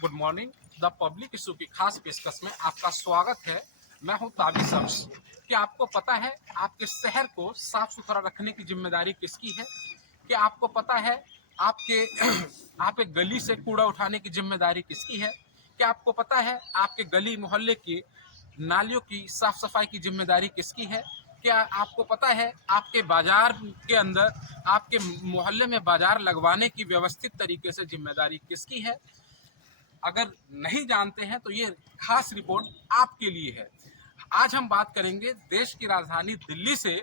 Good morning. The public issue की खास पेशकश में आपका स्वागत है। मैं हूं ताबिश शख्स। क्या आपको पता है आपके शहर को साफ सुथरा रखने की जिम्मेदारी किसकी है? क्या आपको पता है आपके आपके गली से कूड़ा उठाने की जिम्मेदारी किसकी है? क्या आपको पता है आपके गली मोहल्ले की नालियों की साफ सफाई की जिम्मेदारी किसकी है? क्या आपको पता है आपके बाजार के अंदर आपके मोहल्ले में बाजार लगवाने की व्यवस्थित तरीके से जिम्मेदारी किसकी है? अगर नहीं जानते हैं तो ये खास रिपोर्ट आपके लिए है। आज हम बात करेंगे देश की राजधानी दिल्ली से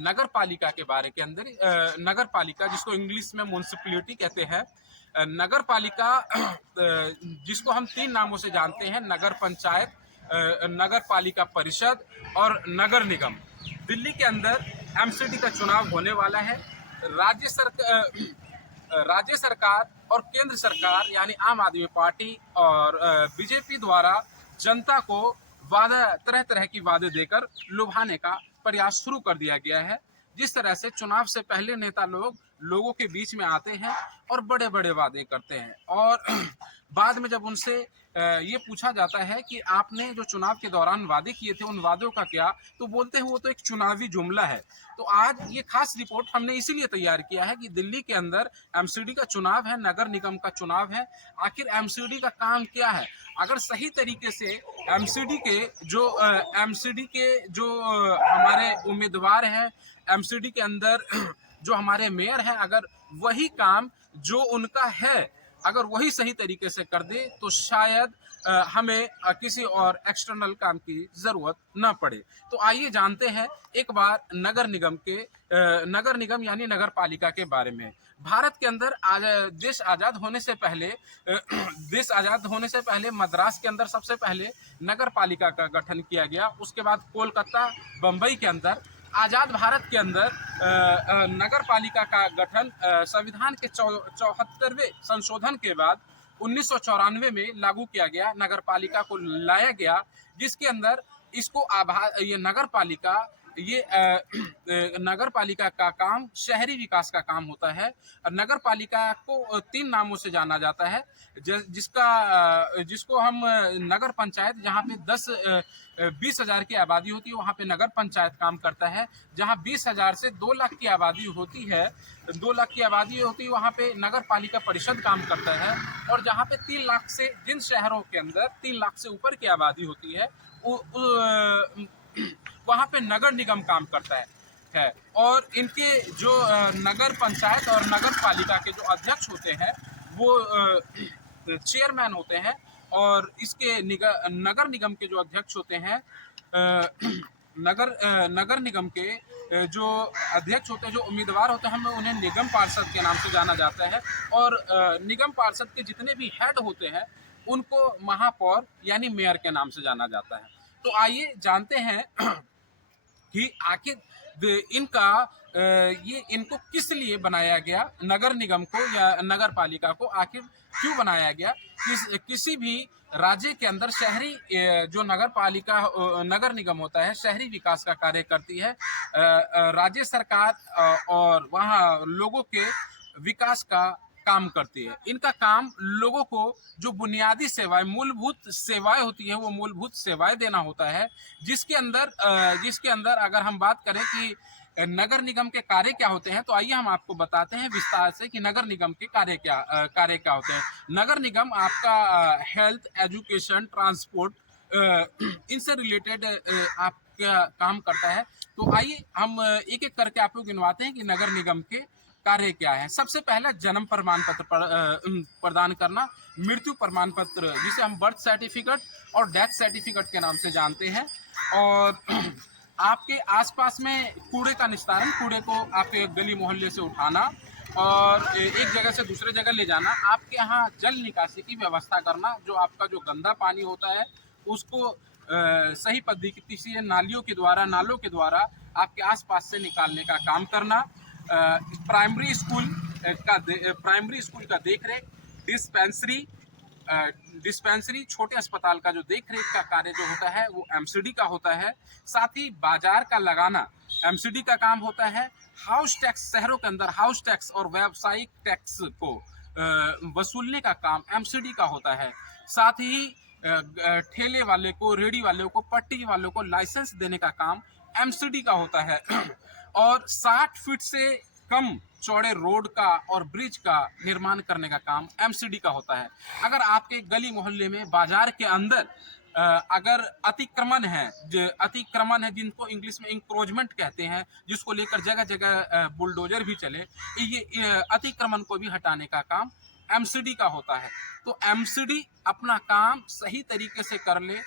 नगर पालिका के बारे के अंदर। नगर पालिका जिसको इंग्लिश में म्युनिसिपैलिटी कहते हैं। नगर पालिका जिसको हम तीन नामों से जानते हैं: नगर पंचायत, नगर पालिका परिषद और नगर निगम। दिल्ली के अंदर एमसीडी का चुनाव होने वाला है। राज्य सरकार और केंद्र सरकार यानी आम आदमी पार्टी और बीजेपी द्वारा जनता को तरह तरह की वादे देकर लुभाने का प्रयास शुरू कर दिया गया है। जिस तरह से चुनाव से पहले नेता लोगों के बीच में आते हैं और बड़े बड़े वादे करते हैं, और बाद में जब उनसे ये पूछा जाता है कि आपने जो चुनाव के दौरान वादे किए थे उन वादों का क्या, तो बोलते हैं वो तो एक चुनावी जुमला है। तो आज ये खास रिपोर्ट हमने इसीलिए तैयार किया है कि दिल्ली के अंदर एमसीडी का चुनाव है, नगर निगम का चुनाव है। आखिर एमसीडी का काम क्या है? अगर सही तरीके से एमसीडी के जो हमारे उम्मीदवार हैं, एमसीडी के अंदर जो हमारे मेयर हैं, अगर वही काम जो उनका है अगर वही सही तरीके से कर दे तो शायद हमें किसी और एक्सटर्नल काम की जरूरत न पड़े। तो आइए जानते हैं एक बार नगर निगम यानी नगर पालिका के बारे में। भारत के अंदर देश आजाद होने से पहले मद्रास के अंदर सबसे पहले नगर पालिका का गठन किया गया। उसके बाद कोलकाता, बंबई के अंदर, आजाद भारत के अंदर नगर पालिका का गठन संविधान के 74वें संशोधन के बाद 1994 में लागू किया गया। नगर पालिका को लाया गया, जिसके अंदर ये नगर पालिका का काम शहरी विकास का काम होता है। नगर पालिका को तीन नामों से जाना जाता है, जिसको हम नगर पंचायत, जहाँ पे 20,000 की आबादी होती है वहाँ पे नगर पंचायत काम करता है। जहाँ 20,000 से 2 लाख की आबादी होती है वहाँ पे नगर पालिका परिषद काम करता है। और जहाँ पे 3 लाख से, जिन शहरों के अंदर 3 लाख से ऊपर की आबादी होती है वहाँ पे नगर निगम काम करता है। और इनके जो नगर पंचायत और नगर पालिका के जो अध्यक्ष होते हैं वो चेयरमैन होते हैं, और इसके नगर निगम के जो अध्यक्ष होते हैं नगर निगम के जो अध्यक्ष होते हैं, जो उम्मीदवार होते हैं, हमें उन्हें निगम पार्षद के नाम से जाना जाता है। और निगम पार्षद के जितने भी हेड होते हैं उनको महापौर यानी मेयर के नाम से जाना जाता है। तो आइए जानते हैं कि आखिर इनको किस लिए बनाया गया, नगर निगम को या नगर पालिका को आखिर क्यों बनाया गया। किसी भी राज्य के अंदर शहरी जो नगर निगम होता है शहरी विकास का कार्य करती है। राज्य सरकार और वहाँ लोगों के विकास का काम करती है। इनका काम लोगों को जो बुनियादी सेवाएं, मूलभूत सेवाएं होती हैं, वो मूलभूत सेवाएं देना होता है, जिसके अंदर अगर हम बात करें कि नगर निगम के कार्य क्या होते हैं, तो आइए हम आपको बताते हैं विस्तार से कि नगर निगम के कार्य क्या होते हैं। नगर निगम आपका हेल्थ, एजुकेशन, ट्रांसपोर्ट इनसे रिलेटेड आपका काम करता है। तो आइए हम एक एक करके आप लोग गिनवाते हैं कि नगर निगम के कार्य क्या है। सबसे पहला जन्म प्रमाण पत्र प्रदान करना, मृत्यु प्रमाण पत्र जिसे हम बर्थ सर्टिफिकेट और डेथ सर्टिफिकेट के नाम से जानते हैं। और आपके आसपास में कूड़े का निस्तारण, कूड़े को आपके गली मोहल्ले से उठाना और एक जगह से दूसरे जगह ले जाना। आपके यहाँ जल निकासी की व्यवस्था करना, जो आपका जो गंदा पानी होता है उसको सही पद्धति से नालों के द्वारा आपके आसपास से निकालने का काम करना। प्राइमरी स्कूल का देखरेख, डिस्पेंसरी छोटे अस्पताल का जो देखरेख का कार्य जो होता है वो एमसीडी का होता है। साथ ही बाजार का लगाना एमसीडी का काम होता है। हाउस टैक्स, शहरों के अंदर हाउस टैक्स और व्यावसायिक टैक्स को वसूलने का काम एमसीडी का होता है। साथ ही ठेले वाले को, रेडी वाले को, पट्टी वालों को लाइसेंस देने का काम एमसीडी का होता है। और 60 फीट से कम चौड़े रोड का और ब्रिज का निर्माण करने का काम एमसीडी का होता है। अगर आपके गली मोहल्ले में, बाजार के अंदर अगर अतिक्रमण है जिनको इंग्लिश में इंक्रोचमेंट कहते हैं, जिसको लेकर जगह जगह बुलडोजर भी चले, ये अतिक्रमण को भी हटाने का काम एमसीडी का होता है। तो एमसीडी अपना काम सही तरीके से कर ले,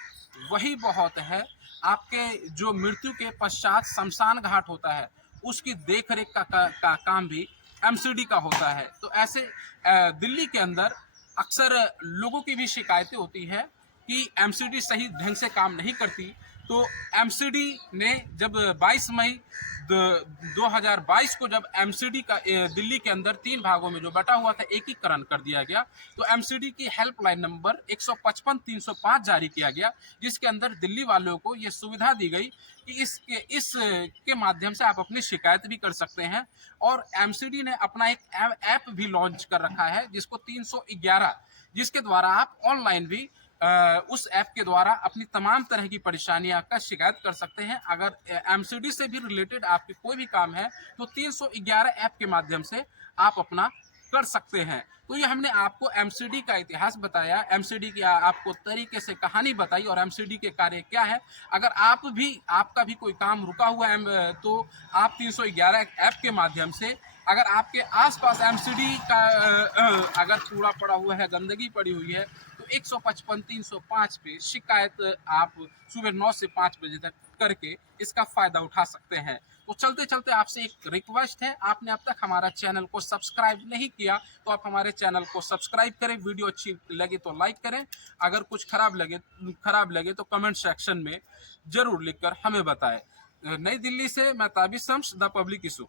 वही बहुत है। आपके जो मृत्यु के पश्चात शमशान घाट होता है, उसकी देखरेख का काम भी एमसीडी का होता है। तो ऐसे दिल्ली के अंदर अक्सर लोगों की भी शिकायतें होती है कि एमसीडी सही ढंग से काम नहीं करती। तो एमसीडी ने जब 22 मई 2022 को जब एमसीडी का दिल्ली के अंदर 3 भागों में जो बटा हुआ था एकीकरण कर दिया गया, तो एमसीडी की हेल्पलाइन नंबर 155-305 जारी किया गया, जिसके अंदर दिल्ली वालों को ये सुविधा दी गई कि इसके माध्यम से आप अपनी शिकायत भी कर सकते हैं। और एमसीडी ने अपना एक ऐप भी लॉन्च कर रखा है जिसको 311, जिसके द्वारा आप ऑनलाइन भी उस ऐप के द्वारा अपनी तमाम तरह की परेशानियां का शिकायत कर सकते हैं। अगर एमसीडी से भी रिलेटेड आपके कोई भी काम है तो 311 ऐप के माध्यम से आप अपना कर सकते हैं। तो ये हमने आपको एमसीडी का इतिहास बताया, एमसीडी की आपको तरीके से कहानी बताई और एमसीडी के कार्य क्या है। अगर आपका भी कोई काम रुका हुआ है तो आप 311 ऐप के माध्यम से, अगर आपके आसपास एमसीडी का अगर कूड़ा पड़ा हुआ है, गंदगी पड़ी हुई है, तो 155-305 पे शिकायत आप सुबह 9 से 5 बजे तक करके इसका फ़ायदा उठा सकते हैं। तो चलते चलते आपसे एक रिक्वेस्ट है, आपने अब तक हमारा चैनल को सब्सक्राइब नहीं किया तो आप हमारे चैनल को सब्सक्राइब करें। वीडियो अच्छी लगे तो लाइक करें, अगर कुछ खराब लगे तो कमेंट सेक्शन में ज़रूर लिखकर हमें बताएं। नई दिल्ली से मैं Tabish Shams, the public issue.